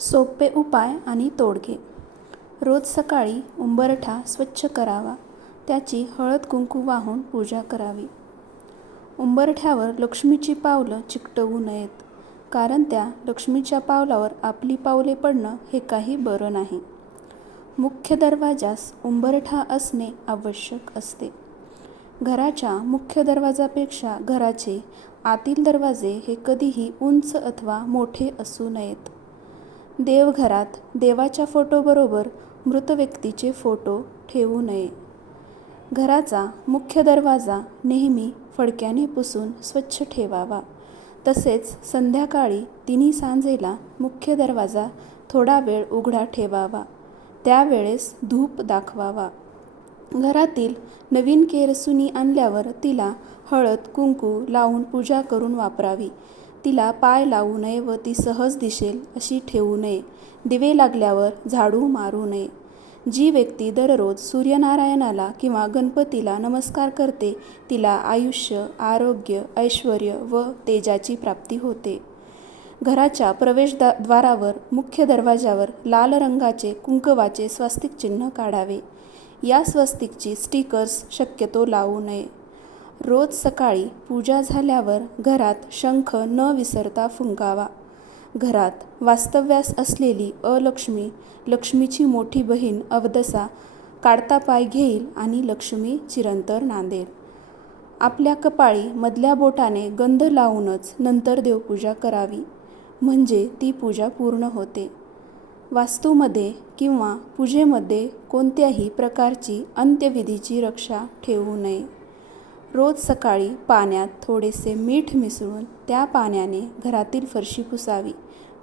सोपे उपाय आणि तोडगे. रोज सकाळी उंबरठा स्वच्छ करावा. त्याची हळद कुंकू वाहून पूजा करावी. उंबरठ्यावर लक्ष्मीची पावलं चिकटवू नयेत कारण त्या लक्ष्मीच्या पावलावर आपली पावले पडणं हे काही बरं नाही. मुख्य दरवाजास उंबरठा असणे आवश्यक असते. घराच्या मुख्य दरवाजापेक्षा घराचे आतील दरवाजे हे कधीही उंच अथवा मोठे असू नयेत. देवघरात देवाच्या फोटोबरोबर मृत व्यक्तीचे फोटो ठेवू नये. घराचा मुख्य दरवाजा नेहमी फडक्याने पुसून स्वच्छ ठेवावा. तसेच संध्याकाळी तिन्ही सांजेला मुख्य दरवाजा थोडा वेळ उघडा ठेवावा. त्यावेळेस धूप दाखवावा. घरातील नवीन केरसुनी आणल्यावर तिला हळद कुंकू लावून पूजा करून वापरावी. तिला पाय लावू नये व ती सहज दिसेल अशी ठेवू नये. दिवे लागल्यावर झाडू मारू नये. जी व्यक्ती दररोज सूर्यनारायणाला किंवा गणपतीला नमस्कार करते तिला आयुष्य आरोग्य ऐश्वर व तेजाची प्राप्ती होते. घराच्या प्रवेशदा द्वारावर मुख्य दरवाजावर लाल रंगाचे कुंकवाचे स्वस्तिक चिन्ह काढावे. या स्वस्तिकची स्टिकर्स शक्यतो लावू नये. रोज सकाळी पूजा झाल्यावर घरात शंख न विसरता फुंकावा. घरात वास्तव्यास असलेली अलक्ष्मी लक्ष्मीची मोठी बहीण अवदसा काढता पाय घेईल आणि लक्ष्मी चिरंतर नांदेल आपल्या कपाळी मधल्या बोटाने गंध लावूनच नंतर देवपूजा करावी. म्हणजे ती पूजा पूर्ण होते. वास्तूमध्ये किंवा पूजेमध्ये कोणत्याही प्रकारची अंत्यविधीची रक्षा ठेवू नये. रोज सकाळी पाण्यात थोडेसे मीठ मिसळून त्या पाण्याने घरातील फरशी पुसावी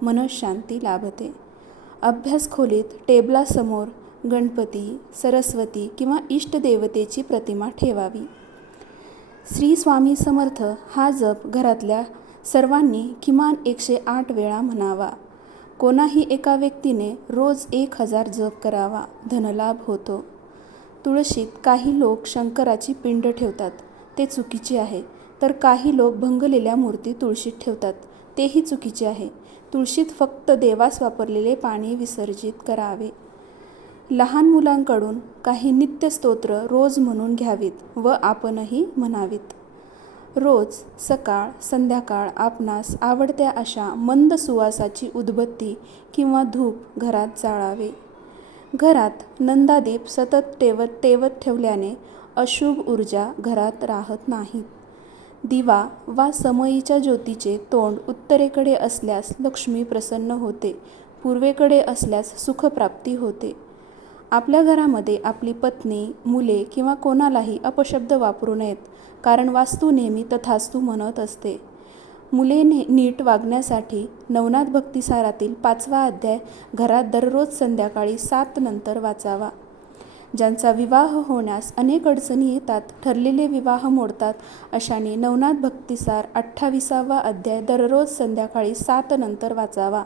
मनशांती लाभते. अभ्यास खोलीत टेबलासमोर गणपती सरस्वती किंवा इष्टदेवतेची प्रतिमा ठेवावी. श्री स्वामी समर्थ हा जप घरातल्या सर्वांनी किमान एकशे आठ वेळा म्हणावा. कोणाही एका व्यक्तीने रोज एक हजार जप करावा धनलाभ होतो. तुळशीत काही लोक शंकराची पिंड ठेवतात. ते चुकीचे आहे. तर काही लोक भंगलेल्या मूर्ती तुळशीत ठेवतात. तेही चुकीचे आहे. तुळशीत फक्त देवास वापरलेले पाणी विसर्जित करावे. लहान मुलांकडून काही नित्यस्तोत्र रोज म्हणून घ्यावीत व आपणही म्हणावीत. रोज सकाळ संध्याकाळ आपणास आवडत्या अशा मंद सुवासाची उदबत्ती किंवा धूप घरात जाळावे. घरात नंदादीप सतत टेवत टेवत ठेवल्याने अशुभ ऊर्जा घरात राहत नाहीत. दिवा वा समईच्या ज्योतीचे तोंड उत्तरेकडे असल्यास लक्ष्मी प्रसन्न होते पूर्वेकडे असल्यास सुखप्राप्ती होते. आपल्या घरामध्ये आपली पत्नी मुले किंवा कोणालाही अपशब्द वापरू नयेत कारण वास्तू नेहमी तथास्तू म्हणत असते. मुले ने नीट वागण्यासाठी नवनाथ भक्तिसारातील पाचवा अध्याय घरात दररोज संध्याकाळी सात नंतर वाचावा. ज्यांचा विवाह होण्यास अनेक अडचणी येतात ठरलेले विवाह मोडतात अशाने नवनाथ भक्तिसार अठ्ठावीसावा अध्याय दररोज संध्याकाळी सात नंतर वाचावा.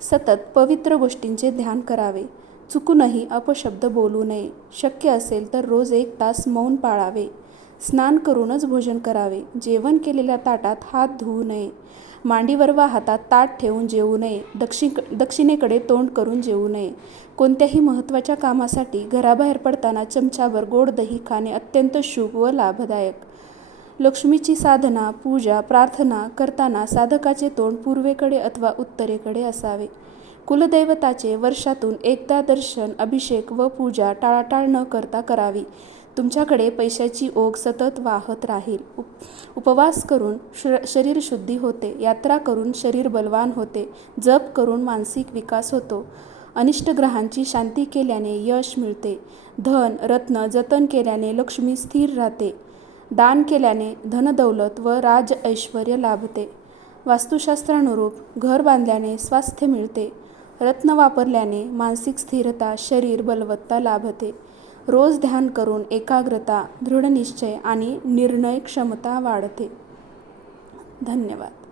सतत पवित्र गोष्टींचे ध्यान करावे. चुकूनही अपशब्द बोलू नये. शक्य असेल तर रोज एक तास मौन पाळावे. स्नान करूनच भोजन करावे. जेवण केलेल्या ताटात हात धुवू नये. मांडीवर वा हातात ताट ठेवून जेवू नये. दक्षि दक्षिणेकडे तोंड करून जेवू नये. कोणत्याही महत्त्वाच्या कामासाठी घराबाहेर पडताना चमचाभर गोड दही खाणे अत्यंत शुभ व लाभदायक. लक्ष्मीची साधना पूजा प्रार्थना करताना साधकाचे तोंड पूर्वेकडे अथवा उत्तरेकडे असावे. कुलदैवताचे वर्षातून एकदा दर्शन अभिषेक व पूजा टाळाटाळ न करता करावी. तुमच्याकडे पैशाची ओघ सतत वाहत राहील. उप उपवास करून श शरीर शुद्धी होते. यात्रा करून शरीर बलवान होते. जप करून मानसिक विकास होतो. अनिष्ट ग्रहांची शांती केल्याने यश मिळते. धन रत्न जतन केल्याने लक्ष्मी स्थिर राहते. दान केल्याने धनदौलत व राज ऐश्वर लाभते. वास्तुशास्त्रानुरूप घर बांधल्याने स्वास्थ्य मिळते. रत्न वापरल्याने मानसिक स्थिरता शरीर बलवत्ता लाभते. रोज ध्यान करून एकाग्रता दृढनिश्चय आणि निर्णय क्षमता वाढते. धन्यवाद.